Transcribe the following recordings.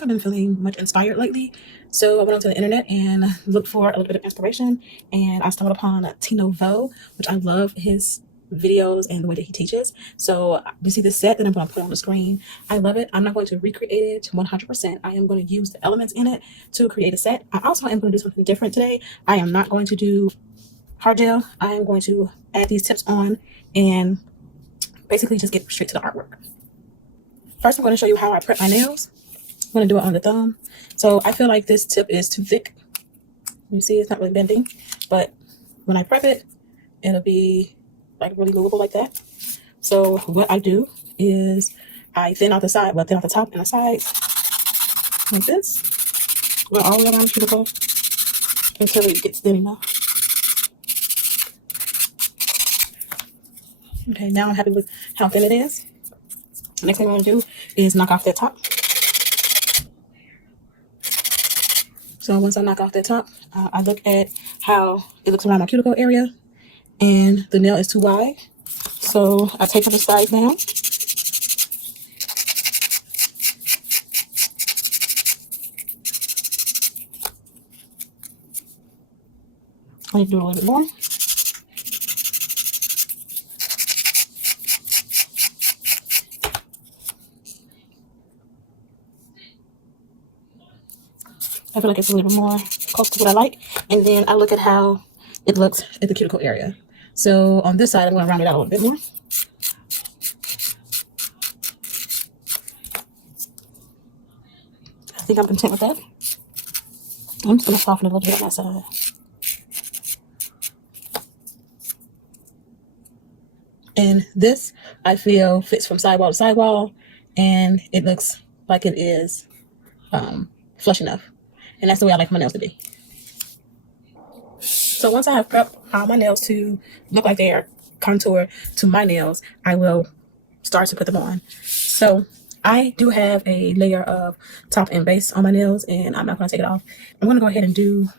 haven't been feeling much inspired lately, so I went onto the internet and looked for a little bit of inspiration, and I stumbled upon Tino Vo, which I love his videos and the way that he teaches. So you see the set that I'm going to put on the screen. I love it. I'm not going to recreate it 100%. I am going to use the elements in it to create a set. I also am going to do something different today. I am not going to do hard gel. I am going to add these tips on and basically just get straight to the artwork. First, I'm going to show you how I prep my nails. I'm going to do it on the thumb. So I feel like this tip is too thick. You see, it's not really bending, but when I prep it, it'll be like really movable like that. So what I do is I thin out the side, thin out the top and the sides like this. Go all the way around the cuticle until it gets thin enough. Okay, now I'm happy with how thin it is. The next thing I'm going to do is knock off that top. So once I knock off that top, I look at how it looks around my cuticle area, and the nail is too wide. So I taper the sides down. I need to do a little bit more. I feel like it's a little bit more close to what I like. And then I look at how it looks at the cuticle area. So on this side, I'm going to round it out a little bit more. I think I'm content with that. I'm just going to soften it a little bit on that side. And this, I feel, fits from sidewall to sidewall, and it looks like it is flush enough. And that's the way I like my nails to be. So once I have prepped all my nails to look like they are contour to my nails, I will start to put them on. So I do have a layer of top and base on my nails, and I'm not going to take it off. I'm going to go ahead and do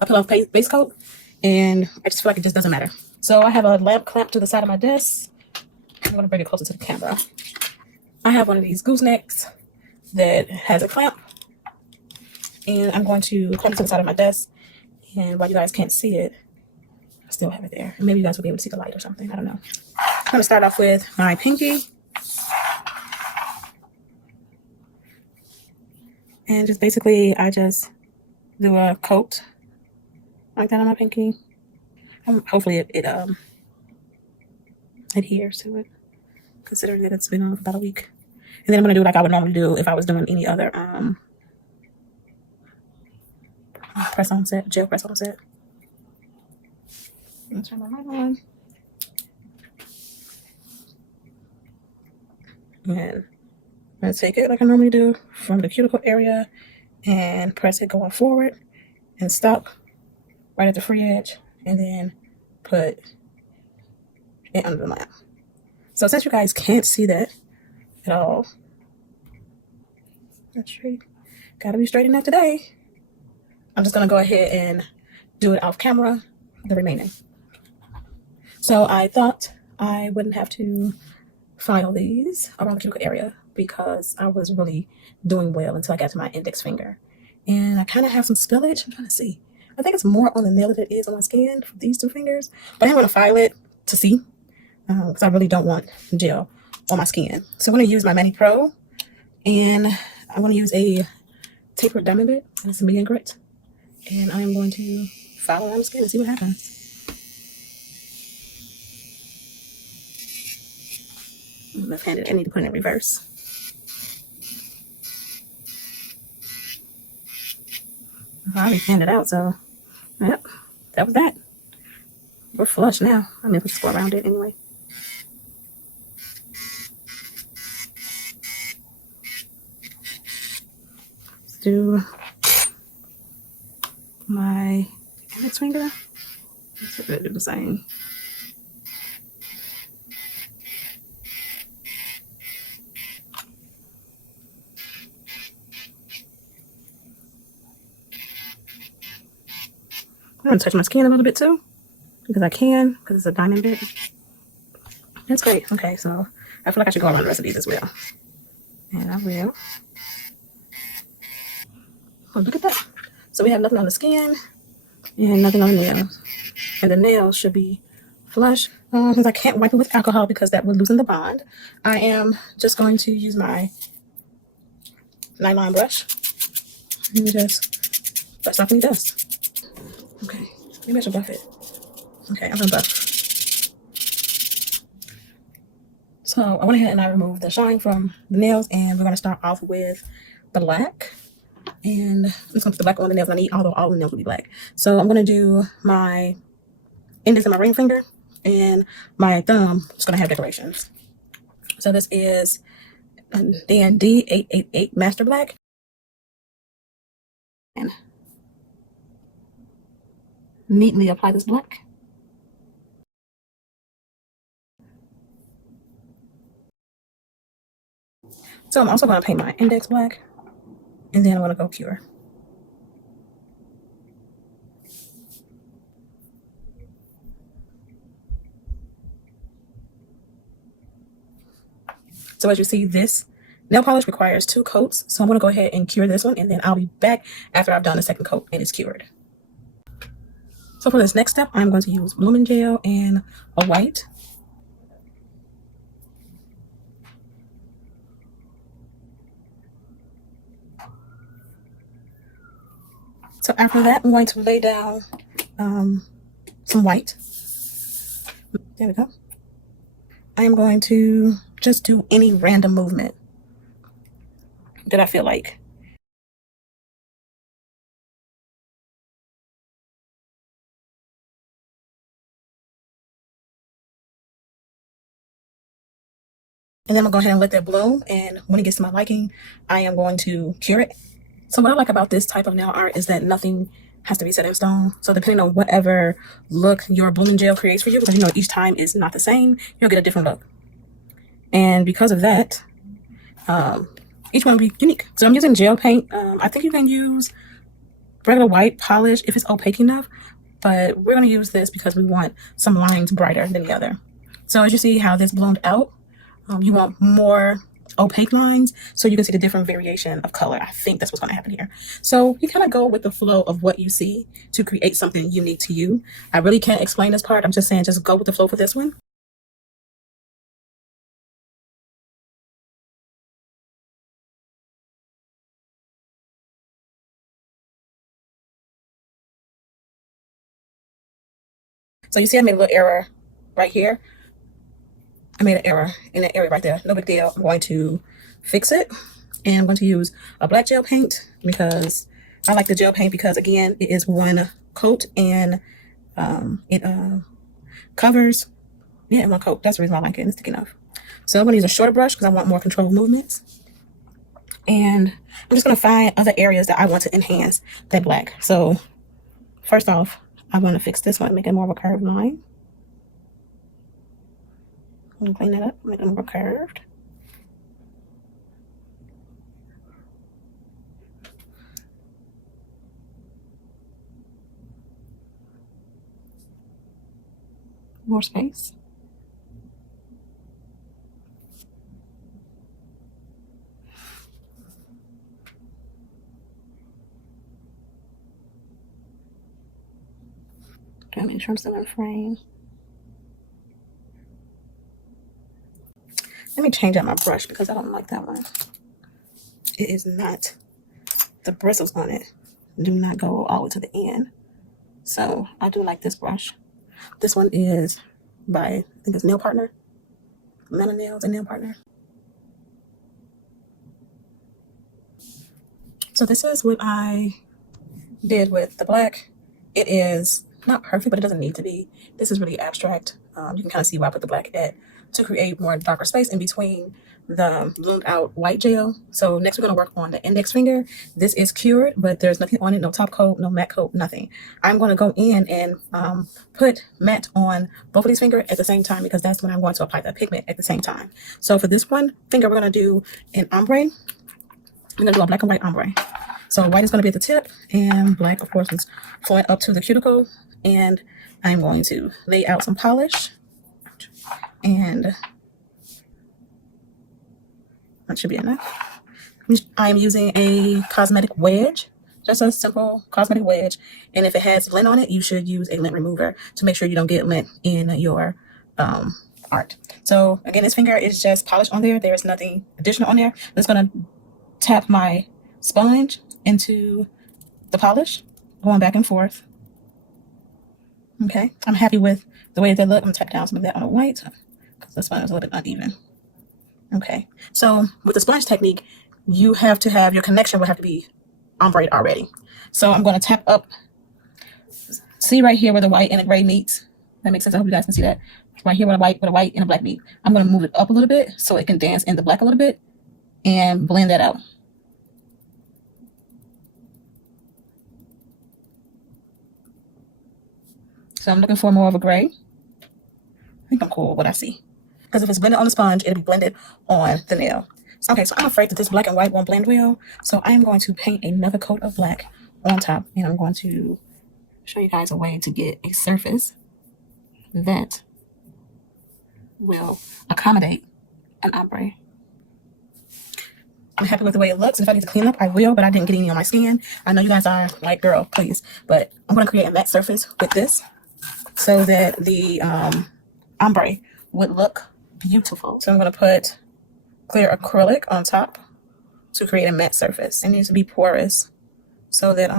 a peel off base coat, and I just feel like it just doesn't matter. So I have a lamp clamp to the side of my desk. I'm going to bring it closer to the camera. I have one of these goosenecks that has a clamp, and I'm going to clamp it to the side of my desk. And while you guys can't see it, I still have it there. And maybe you guys will be able to see the light or something. I don't know. I'm going to start off with my pinky. And just basically, I just do a coat like that on my pinky. Hopefully it adheres to it, considering that it's been on for about a week. And then I'm going to do like I would normally do if I was doing any other press-on set, gel press-on set. I'm going to turn my light on. And I'm going to take it like I normally do from the cuticle area and press it going forward and stop right at the free edge, and then put it under the lamp. So since you guys can't see that at all, that's straight. Gotta be straight enough today. I'm just gonna go ahead and do it off camera, the remaining. So I thought I wouldn't have to file these around the cuticle area because I was really doing well until I got to my index finger. And I kind of have some spillage. I'm trying to see. I think it's more on the nail than it is on my skin for these two fingers. But I'm going to file it to see because I really don't want gel on my skin. So I'm going to use my Mani Pro, and I'm going to use a tapered diamond bit and some medium grit. And I'm going to file it on the skin and see what happens. I'm left-handed. I need to put it in reverse. I already fanned it out, so yep, that was that. We're flush now. I mean, we'll just go around it anyway. Let's do my index finger. Let's do the same. I'm going to touch my skin a little bit too, because I can, because it's a diamond bit. That's great. Okay, so I feel like I should go around the rest of these as well. And I will. Oh, look at that. So we have nothing on the skin and nothing on the nails. And the nails should be flush. Since I can't wipe it with alcohol because that would loosen the bond, I am just going to use my nylon brush and just brush off any dust. Okay, maybe I should buff it. Okay, I'm gonna buff. So I went ahead and I removed the shine from the nails, and we're gonna start off with black. And I'm just gonna put the black on the nails I need, although all the nails will be black. So I'm gonna do my index and my ring finger, and my thumb is gonna have decorations. So this is D&D 888 Master Black. And neatly apply this black. So I'm also going to paint my index black, and then I'm going to go cure. So as you see, this nail polish requires 2 coats. So I'm going to go ahead and cure this one, and then I'll be back after I've done the second coat and it's cured. So for this next step, I'm going to use blooming gel and a white. So after that, I'm going to lay down some white. There we go. I am going to just do any random movement that I feel like. And then I'm going to go ahead and let that bloom. And when it gets to my liking, I am going to cure it. So what I like about this type of nail art is that nothing has to be set in stone. So depending on whatever look your blooming gel creates for you, because you know each time is not the same, you'll get a different look. And because of that, each one will be unique. So I'm using gel paint. I think you can use regular white polish if it's opaque enough, but we're going to use this because we want some lines brighter than the other. So as you see how this bloomed out, you want more opaque lines so you can see the different variation of color. I think that's what's going to happen here. So you kind of go with the flow of what you see to create something unique to you. I really can't explain this part. I'm just saying just go with the flow for this one. So you see I made a little error right here. I made an error in that area right there. No big deal. I'm going to fix it. And I'm going to use a black gel paint because I like the gel paint because, again, it is one coat and it covers, in one coat. That's the reason why I like it. It's thick enough. So I'm going to use a shorter brush because I want more controlled movements. And I'm just going to find other areas that I want to enhance that black. So first off, I'm going to fix this one, make it more of a curved line. I'm going to clean that up, make it more curved. More space. Do I make sure I'm still in frame? Let me change out my brush because I don't like that one. It is not, the bristles on it do not go all the way to the end. So I do like this brush. This one is by, I think it's Nail Partner. Meta Nails and Nail Partner. So this is what I did with the black. It is not perfect, but it doesn't need to be. This is really abstract. You can kind of see why I put the black at to create more darker space in between the bloomed out white gel. So next we're going to work on the index finger. This is cured, but there's nothing on it, no top coat, no matte coat, nothing. I'm going to go in and put matte on both of these fingers at the same time because that's when I'm going to apply the pigment at the same time. So for this one finger, we're going to do an ombre. I'm going to do a black and white ombre. So white is going to be at the tip, and black, of course, is flowing up to the cuticle. And I'm going to lay out some polish. And that should be enough. I'm using a cosmetic wedge Just a simple cosmetic wedge. And if it has lint on it, you should use a lint remover to make sure you don't get lint in your art. So again, this finger is just polished on there. There's nothing additional on there. I'm just going to tap my sponge into the polish, going back and forth. Okay, I'm happy with the way that look. I'm going to tap down some of that on the white because the sponge is a little bit uneven. Okay, so with the sponge technique, you have to have your connection will have to be ombre already. So I'm going to tap up. See right here where the white and the gray meets. That makes sense. I hope you guys can see that. Right here where the white and the black meet. I'm going to move it up a little bit so it can dance in the black a little bit and blend that out. So I'm looking for more of a gray. I think I'm cool with what I see. Because if it's blended on the sponge, it'll be blended on the nail. Okay, so I'm afraid that this black and white won't blend well. So I am going to paint another coat of black on top. And I'm going to show you guys a way to get a surface that will accommodate an ombre. I'm happy with the way it looks. If I need to clean up, I will, but I didn't get any on my skin. I know you guys are like, girl, please. But I'm going to create a matte surface with this so that the ombre would look beautiful. So I'm going to put clear acrylic on top to create a matte surface. It needs to be porous so that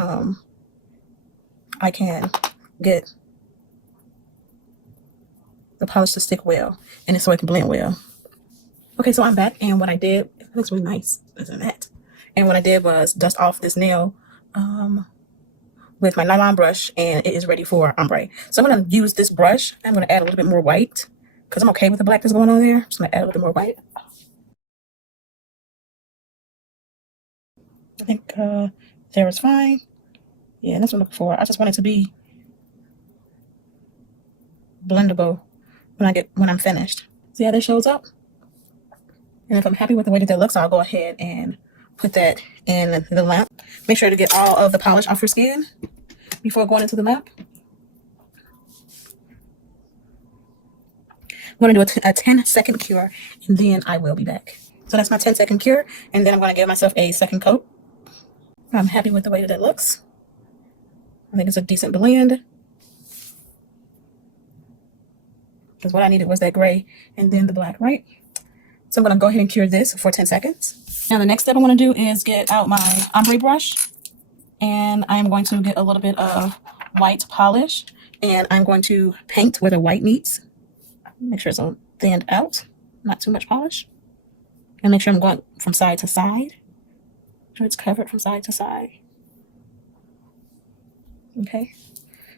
I can get the polish to stick well and so it can blend well. Okay, so I'm back, and what I did, it looks really nice, isn't it? And what I did was dust off this nail with my nylon brush, and it is ready for ombre. So I'm going to use this brush. I'm going to add a little bit more white because I'm okay with the black that's going on there. I'm just going to add a little bit more white. I think there is fine. Yeah, that's what I'm looking for. I just want it to be blendable when I'm finished. See how this shows up? And if I'm happy with the way that looks, I'll go ahead and put that in the lamp. Make sure to get all of the polish off your skin before going into the lamp. I'm going to do a 10-second cure, and then I will be back. So that's my 10-second cure, and then I'm going to give myself a second coat. I'm happy with the way that looks. I think it's a decent blend. Because what I needed was that gray and then the black, right? So I'm going to go ahead and cure this for 10 seconds. Now the next step I want to do is get out my ombre brush. And I'm going to get a little bit of white polish. And I'm going to paint where the white meets. Make sure it's all thinned out. Not too much polish. And make sure I'm going from side to side. Make sure it's covered from side to side. Okay.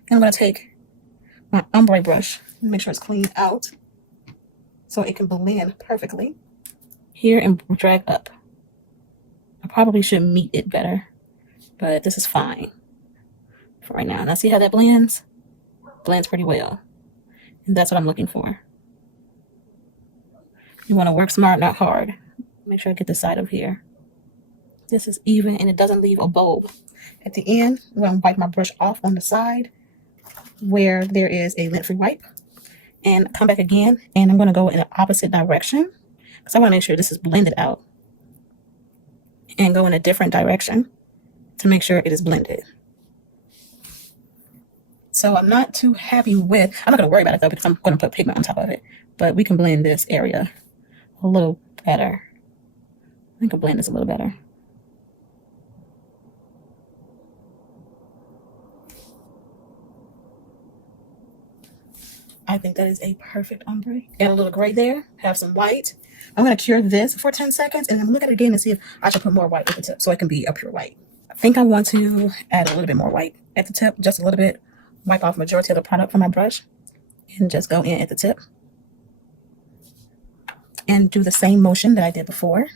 And I'm going to take my ombre brush and make sure it's cleaned out so it can blend perfectly here and drag up. I probably should meet it better, but this is fine for right now. Now see how that blends? Blends pretty well. And that's what I'm looking for. You want to work smart, not hard. Make sure I get the side of here. This is even and it doesn't leave a bulb. At the end, I'm going to wipe my brush off on the side where there is a lint-free wipe. And come back again, and I'm going to go in the opposite direction because I want to make sure this is blended out. And go in a different direction to make sure it is blended. So I'm not too happy with, I'm not going to worry about it though because I'm going to put pigment on top of it. But we can blend this area a little better. I think I'll blend this a little better. I think that is a perfect ombre. Add a little gray there, have some white. I'm going to cure this for 10 seconds and then look at it again and see if I should put more white at the tip so it can be a pure white. I think I want to add a little bit more white at the tip, just a little bit. Wipe off majority of the product from my brush and just go in at the tip. And do the same motion that I did before.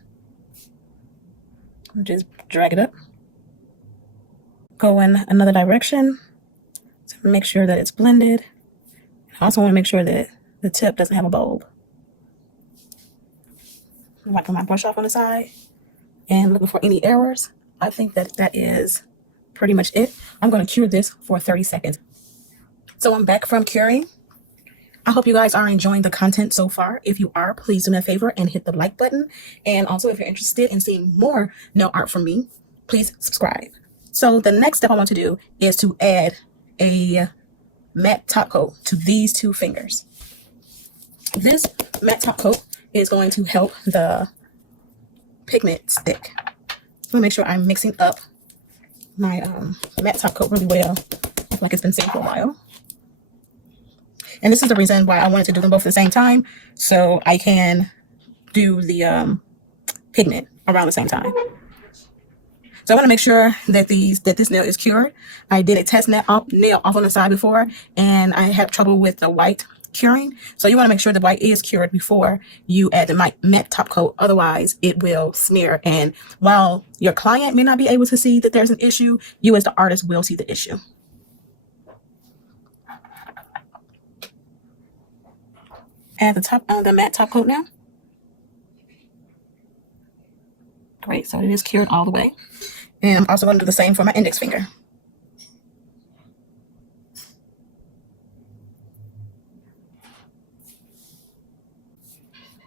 Just drag it up. Go in another direction to make sure that it's blended. I also want to make sure that the tip doesn't have a bulb. I'm wiping my brush off on the side and looking for any errors. I think that that is pretty much it. I'm going to cure this for 30 seconds. So I'm back from curing. I hope you guys are enjoying the content so far. If you are, please do me a favor and hit the like button. And also, if you're interested in seeing more nail art from me, please subscribe. So the next step I want to do is to add a matte top coat to these two fingers. This matte top coat is going to help the pigment stick. I'm gonna make sure I'm mixing up my matte top coat really well, like it's been sitting for a while. And this is the reason why I wanted to do them both at the same time, so I can do the pigment around the same time. So I want to make sure that this nail is cured. I did a test nail off on the side before, and I had trouble with the white curing. So you want to make sure the white is cured before you add the matte top coat. Otherwise, it will smear. And while your client may not be able to see that there's an issue, you as the artist will see the issue. Add the matte top coat now. Great, so it is cured all the way. And I'm also going to do the same for my index finger.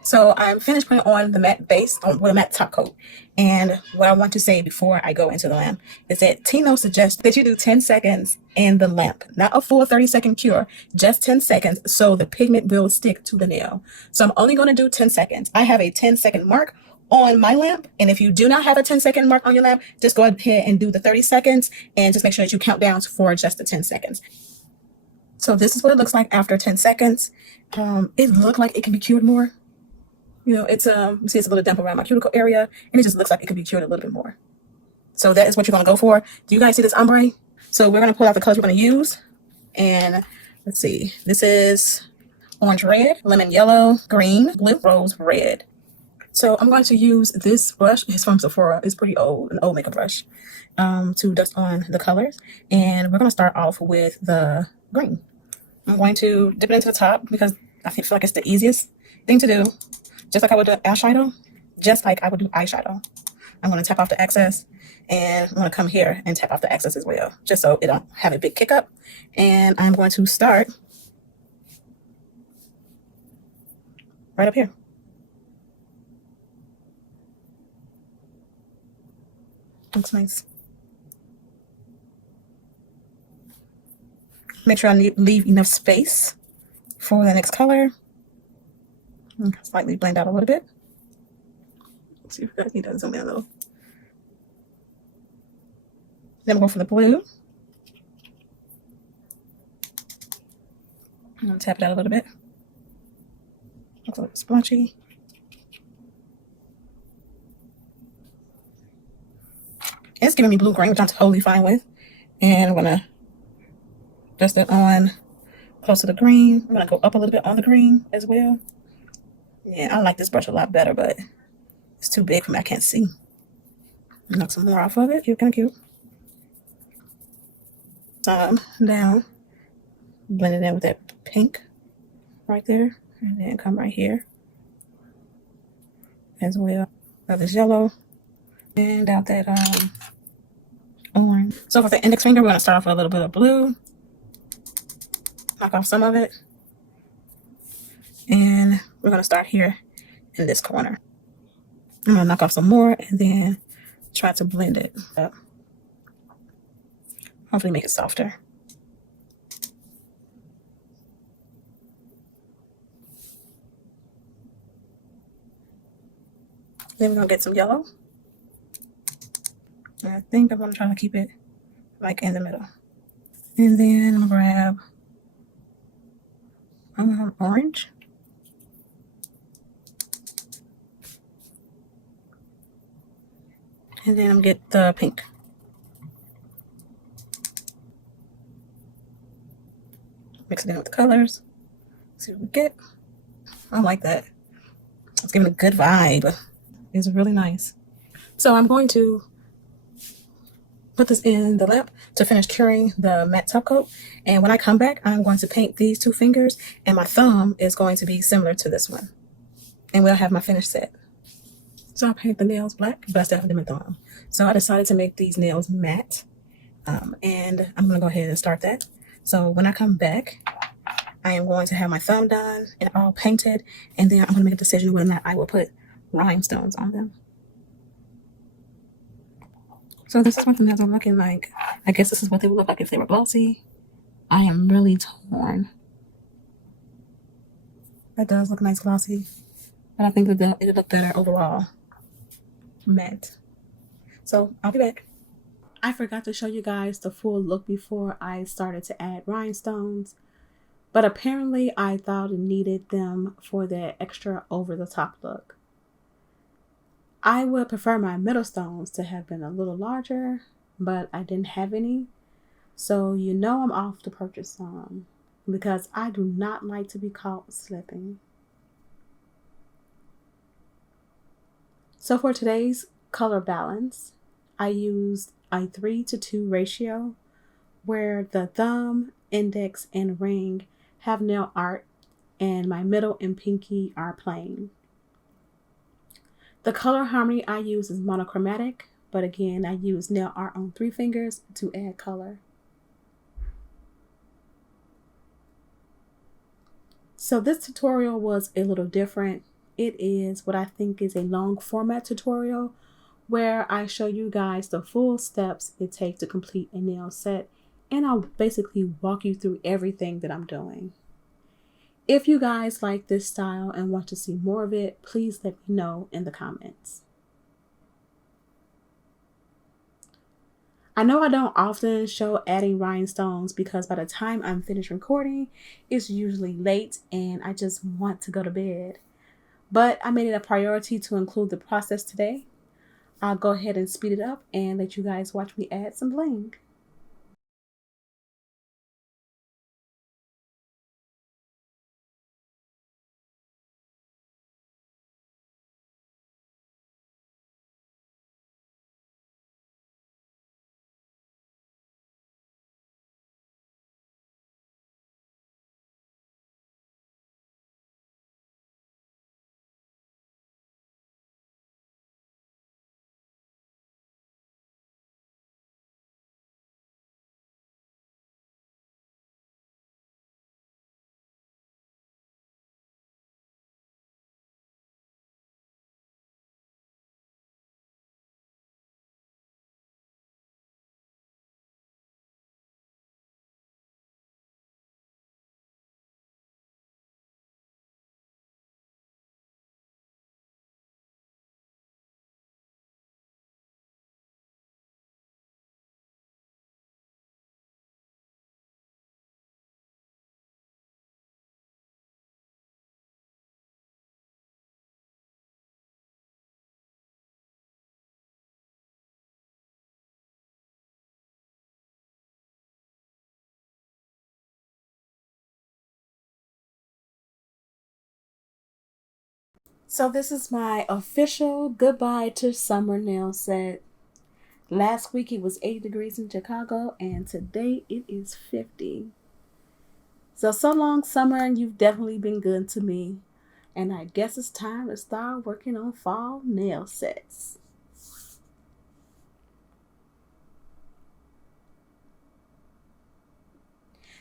So I'm finished putting on the matte base with a matte top coat. And what I want to say before I go into the lamp is that Tino suggests that you do 10 seconds in the lamp, not a full 30-second cure, just 10 seconds so the pigment will stick to the nail. So I'm only going to do 10 seconds. I have a 10-second mark on my lamp, and if you do not have a 10-second mark on your lamp, just go ahead and do the 30 seconds and just make sure that you count down for just the 10 seconds. So this is what it looks like after 10 seconds. It looked like it can be cured more. You know, it's you see it's a little damp around my cuticle area, and it just looks like it could be cured a little bit more. So that is what you're going to go for. Do you guys see this ombre? So we're going to pull out the colors we're going to use, and let's see. This is orange red, lemon yellow, green, blue, rose red. So I'm going to use this brush. It's from Sephora. It's pretty old, an old makeup brush, to dust on the colors. And we're going to start off with the green. I'm going to dip it into the top because I feel like it's the easiest thing to do. Just like I would do eyeshadow, just like I would do eyeshadow. I'm going to tap off the excess, and I'm going to come here and tap off the excess as well, just so it don't have a big kick up. And I'm going to start right up here. Looks nice. Make sure I leave enough space for the next color. Slightly blend out a little bit. Let's see if you guys need to zoom in a little. Then we'll go for the blue. I'm going to tap it out a little bit. Looks a little splotchy. It's giving me blue-green, which I'm totally fine with. And I'm going to dust it on close to the green. I'm going to go up a little bit on the green as well. Yeah, I like this brush a lot better, but it's too big for me. I can't see. Knock some more off of it. You're kind of cute. Down. Blend it in with that pink right there. And then come right here as well. Got this yellow. And out that orange. So for the index finger, we're going to start off with a little bit of blue. Knock off some of it. And we're going to start here in this corner. I'm going to knock off some more and then try to blend it up. Hopefully make it softer. Then we're going to get some yellow. And I think I'm going to try to keep it like in the middle. And then I'm going to grab orange. And then I'm going to get the pink. Mix it in with the colors. See what we get. I like that. It's giving a good vibe. It's really nice. So I'm going to put this in the lamp to finish curing the matte top coat. And when I come back, I'm going to paint these two fingers, and my thumb is going to be similar to this one. And we'll have my finished set. So I paint the nails black, but I still have them in thumb. So I decided to make these nails matte. And I'm going to go ahead and start that. So when I come back, I am going to have my thumb done and all painted. And then I'm going to make a decision whether or not I will put rhinestones on them. So So this is what the nails are looking like. I guess this is what they would look like if they were glossy. I am really torn. That does look nice glossy, but I think that it'll look better overall matte. So I'll be back. I forgot to show you guys the full look before I started to add rhinestones, but apparently I thought it needed them for that extra over the top look. I would prefer my middle stones to have been a little larger, but I didn't have any. So you know I'm off to purchase some because I do not like to be caught slipping. So for today's color balance, I used a 3:2 ratio where the thumb, index, and ring have nail art and my middle and pinky are plain. The color harmony I use is monochromatic, but again, I use nail art on 3 fingers to add color. So this tutorial was a little different. It is what I think is a long format tutorial where I show you guys the full steps it takes to complete a nail set, and I'll basically walk you through everything that I'm doing. If you guys like this style and want to see more of it, please let me know in the comments. I know I don't often show adding rhinestones because by the time I'm finished recording, it's usually late and I just want to go to bed. But I made it a priority to include the process today. I'll go ahead and speed it up and let you guys watch me add some bling. So this is my official goodbye to summer nail set. Last week it was 80 degrees in Chicago and today it is 50. So long summer, and you've definitely been good to me. And I guess it's time to start working on fall nail sets.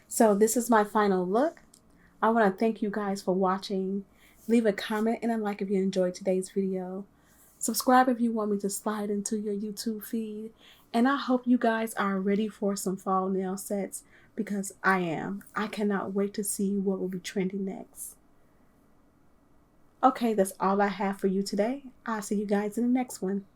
So this is my final look. I want to thank you guys for watching. Leave a comment and a like if you enjoyed today's video. Subscribe if you want me to slide into your YouTube feed. And I hope you guys are ready for some fall nail sets because I am. I cannot wait to see what will be trending next. Okay, that's all I have for you today. I'll see you guys in the next one.